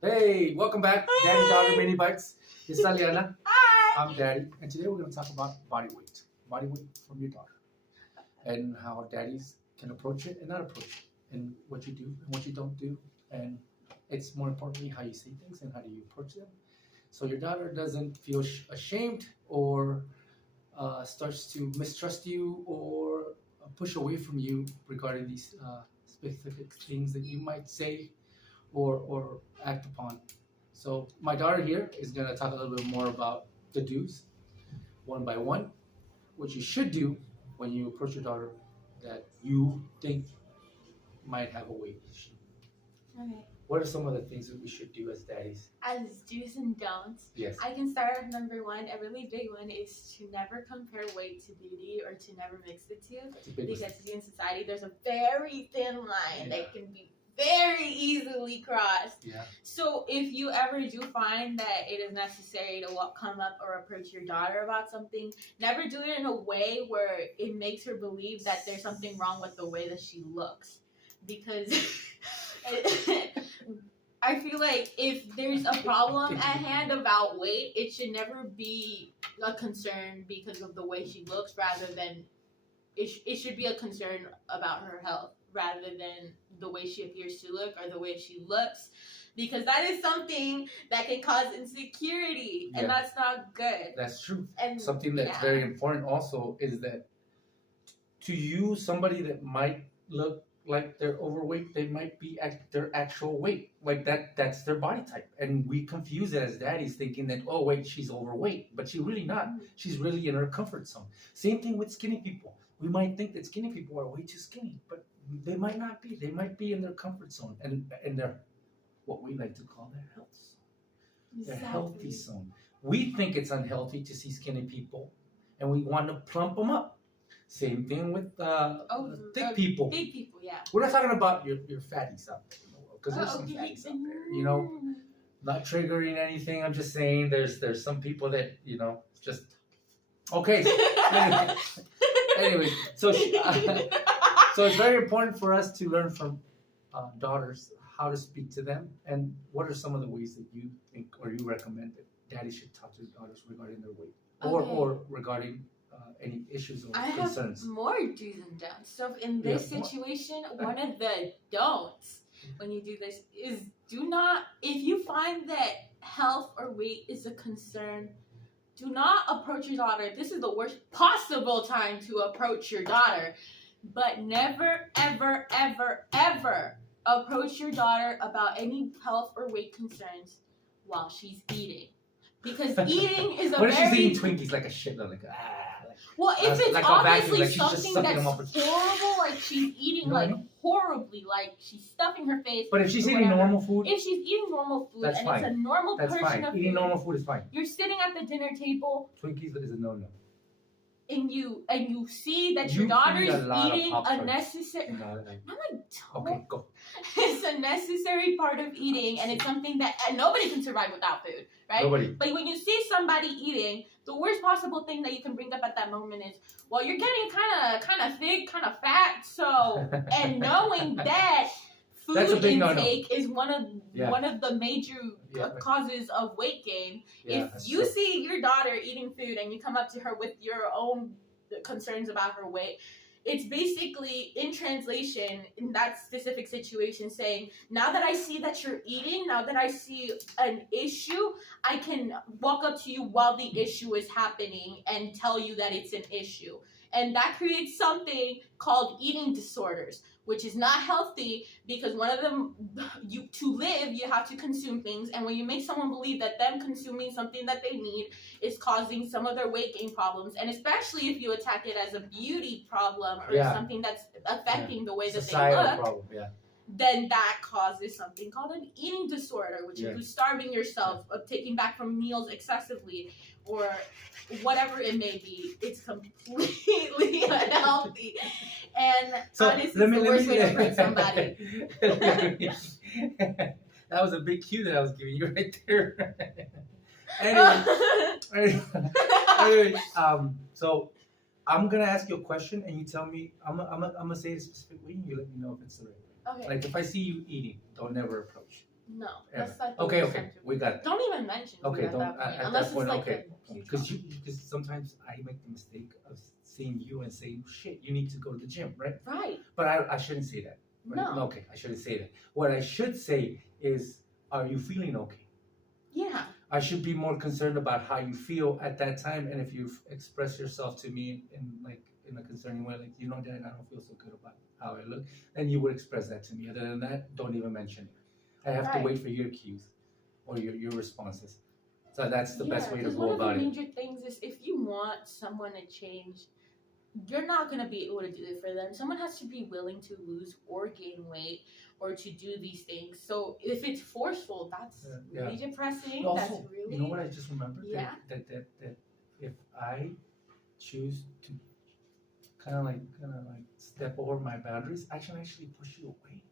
Hey, welcome back, Daddy Daughter Mini Bites. It's Aliana. Hi. I'm Daddy, and today we're going to talk about body weight from your daughter, and how daddies can approach it and not approach it, and what you do and what you don't do, and it's more importantly how you say things and how do you approach them, so your daughter doesn't feel ashamed or starts to mistrust you or push away from you regarding these specific things that you might say or act upon. So my daughter here is going to talk a little bit more about the do's, one by one, what you should do when you approach your daughter that you think might have a weight issue. Okay. What are some of the things that we should do as daddies? As do's and don'ts, Yes. I can start with number one. A really big one is to never compare weight to beauty or to never mix the two. That's a big Because mistake. in society, there's a very thin line Yeah. that can be very easily crossed. Yeah. So if you ever do find that it is necessary to come up or approach your daughter about something, never do it in a way where it makes her believe that there's something wrong with the way that she looks. Because I feel like if there's a problem at hand about weight, it should never be a concern because of the way she looks, rather than it should be a concern about her health rather than the way she appears to look or the way she looks, because that is something that can cause insecurity, and that's not good. That's true. And something that's very important also is that to you, somebody that might look like they're overweight, they might be at their actual weight. Like that's their body type. And we confuse it as daddies thinking that, oh wait, she's overweight, but she's really not. She's really in her comfort zone. Same thing with skinny people. We might think that skinny people are way too skinny, but they might not be. They might be in their comfort zone and their what we like to call their health zone. Their healthy zone. We think it's unhealthy to see skinny people, and we want to plump them up. Same thing with thick people. Big people, yeah. We're not talking about your fatties out there in the world, because there's some fatties out there. You know, not triggering anything. I'm just saying there's some people that just okay. Anyway, so so it's very important for us to learn from daughters how to speak to them, and what are some of the ways that you think or you recommend that daddy should talk to his daughters regarding their weight or regarding any issues or concerns. I have more do's and don'ts. So in this situation, one of the don'ts when you do this is do not, if you find that health or weight is a concern, do not approach your daughter. This is the worst possible time to approach your daughter. But never, ever, ever, ever approach your daughter about any health or weight concerns while she's eating. Because eating is a what if very... she's eating Twinkies like a shitload, like well, if it's like obviously like something that's horrible, like she's eating like horribly, like she's stuffing her face. But if she's eating normal food, if she's eating normal food, that's and fine. It's a normal portion of eating food, normal food is fine. You're sitting at the dinner table. Twinkies is a no-no. And you see that your daughter is eating unnecessary. Okay, go. It's a necessary part of eating, and it's something that nobody can survive without food, right? Nobody. But when you see somebody eating, the worst possible thing that you can bring up at that moment is, well, you're getting kind of thick, kind of fat. So, and knowing that food intake is one of the major causes of weight gain. If you see your daughter eating food and you come up to her with your own concerns about her weight, it's basically, in translation, in that specific situation, saying, now that I see that you're eating, now that I see an issue, I can walk up to you while the issue is happening and tell you that it's an issue. And that creates something called eating disorders, which is not healthy, because one of them, to live, you have to consume things. And when you make someone believe that them consuming something that they need is causing some of their weight gain problems, and especially if you attack it as a beauty problem or something that's affecting the way that they look, problem, then that causes something called an eating disorder, which is you starving yourself, of taking back from meals excessively, or whatever it may be. It's completely unhealthy. And so, honestly, it's the worst way to hurt somebody. That was a big cue that I was giving you right there. anyway, so I'm gonna ask you a question, and you tell me. I'm gonna say it a specific way, and you let me know if it's the right way. Okay. Like if I see you eating, don't never approach. No, Ever. that's like Okay, we got it. Don't even mention Okay, food don't at that point, at unless that point. it's like Okay, a huge because sometimes I make the mistake of seeing you and saying, "Shit, you need to go to the gym," right? right. But I shouldn't say that. Right? No. Okay, I shouldn't say that. What I should say is, "Are you feeling okay?" Yeah. I should be more concerned about how you feel at that time, and if you express yourself to me in a concerning way, like, Dad, I don't feel so good about how I look, then you would express that to me. Other than that, don't even mention it. I have to wait for your cues or your responses. So that's the best way to go about it. One of the major things is if you want someone to change, you're not going to be able to do it for them. Someone has to be willing to lose or gain weight or to do these things. So if it's forceful, that's really depressing. Also, that's really... You know what I just remembered? Yeah. That if I choose to kind of like step over my boundaries, I can actually push you away.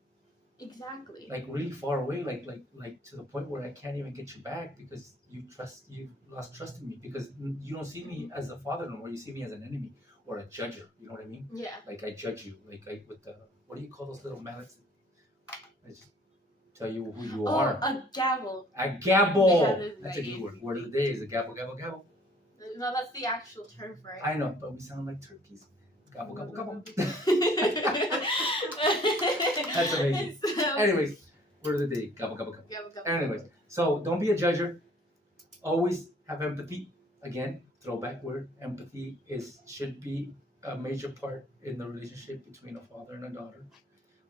Exactly. Like really far away, like to the point where I can't even get you back because you've lost trust in me, because you don't see me as a father no more. You see me as an enemy or a judger. You know what I mean? Yeah. Like I judge you, with the, what do you call those little mallets? I just tell you who you are. A gavel. A gavel. That's a good word. Word of the day is a gavel, gavel, gavel. No, that's the actual term for it. I know, but we sound like turkeys. Gobble, gobble, gobble. That's amazing. Anyways, word of the day, gobble, gobble, gobble. Gobble, gobble. Anyways, so don't be a judger. Always have empathy. Again, throwback word. Empathy should be a major part in the relationship between a father and a daughter.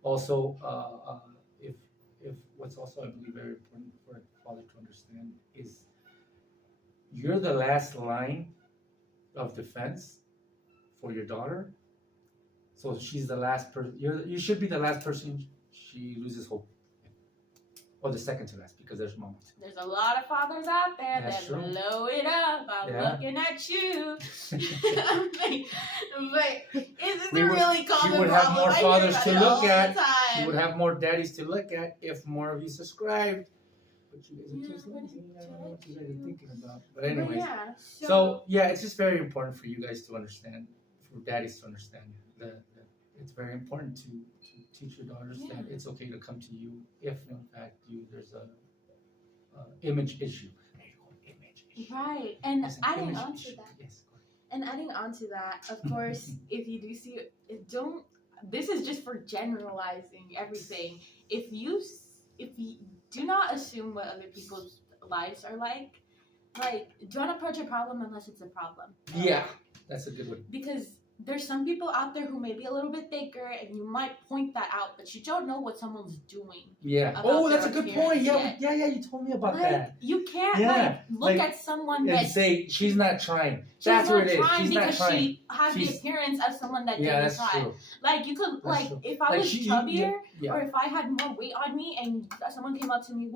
Also, if what's also, I believe, very important for a father to understand is you're the last line of defense for your daughter. So she's the last person. You should be the last person she loses hope, or the second to last, because there's moments. There's a lot of fathers out there that blow it up by looking at you. but is it a really common problem? She would have more fathers to look at. She would have more daddies to look at if more of you subscribed. But you guys are too lazy. I don't know what you guys are thinking about. But anyways, so it's just very important for you guys to understand, for daddies to understand that it's very important to teach your daughters that it's okay to come to you if, in fact, there's a image issue. There you go, image issue. Right, and adding on to that. Yes. And adding on to that, of course, if you do see it, this is just for generalizing everything. If you do not assume what other people's lives are like, don't approach a problem unless it's a problem. Yeah, that's a good one. Because there's some people out there who may be a little bit thicker, and you might point that out, but you don't know what someone's doing. Yeah. Oh, that's a good point. Yeah, you told me about that. You can't look at someone and say she's not trying. That's what it is. She's not trying. She has the appearance of someone that didn't try. True. Like you could, if I was chubbier or if I had more weight on me, and someone came up to me,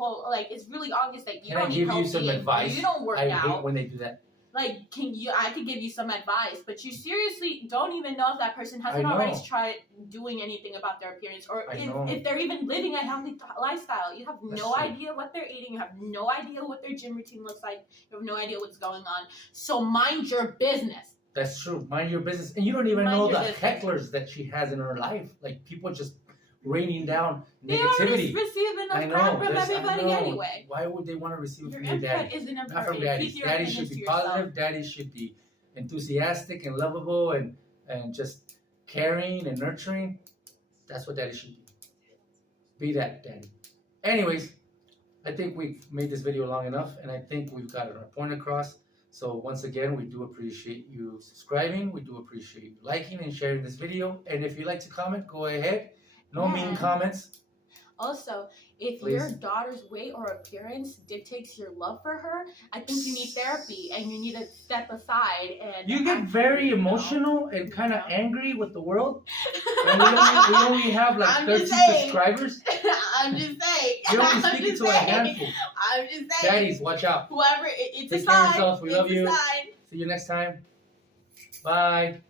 it's really obvious that you don't eat healthy. Can I give you some advice? You don't work out. I hate when they do that. I could give you some advice, but you seriously don't even know if that person hasn't already tried doing anything about their appearance, or if they're even living a healthy lifestyle. You have no idea what they're eating. You have no idea what their gym routine looks like. You have no idea what's going on. So mind your business. That's true. Mind your business. And you don't even know the hecklers that she has in her life. Like, people just raining down negativity. They already receive enough crap from everybody anyway. Why would they want to receive it from your daddy? Isn't not from daddies. Daddy should be positive. Daddy should be enthusiastic and lovable and just caring and nurturing. That's what daddy should be. Be that daddy. Anyways, I think we've made this video long enough, and I think we've got our point across. So once again, we do appreciate you subscribing. We do appreciate you liking and sharing this video. And if you'd like to comment, go ahead. No mean comments. Also, if your daughter's weight or appearance dictates your love for her, I think you need therapy and you need to step aside. And you get very emotional and kind of angry with the world. And we only have like 13 subscribers. I'm just saying. You're only speaking to a handful. I'm just saying. Daddies, watch out. Whoever, it's Take a care sign. of yourselves. We love you. See you next time. Bye.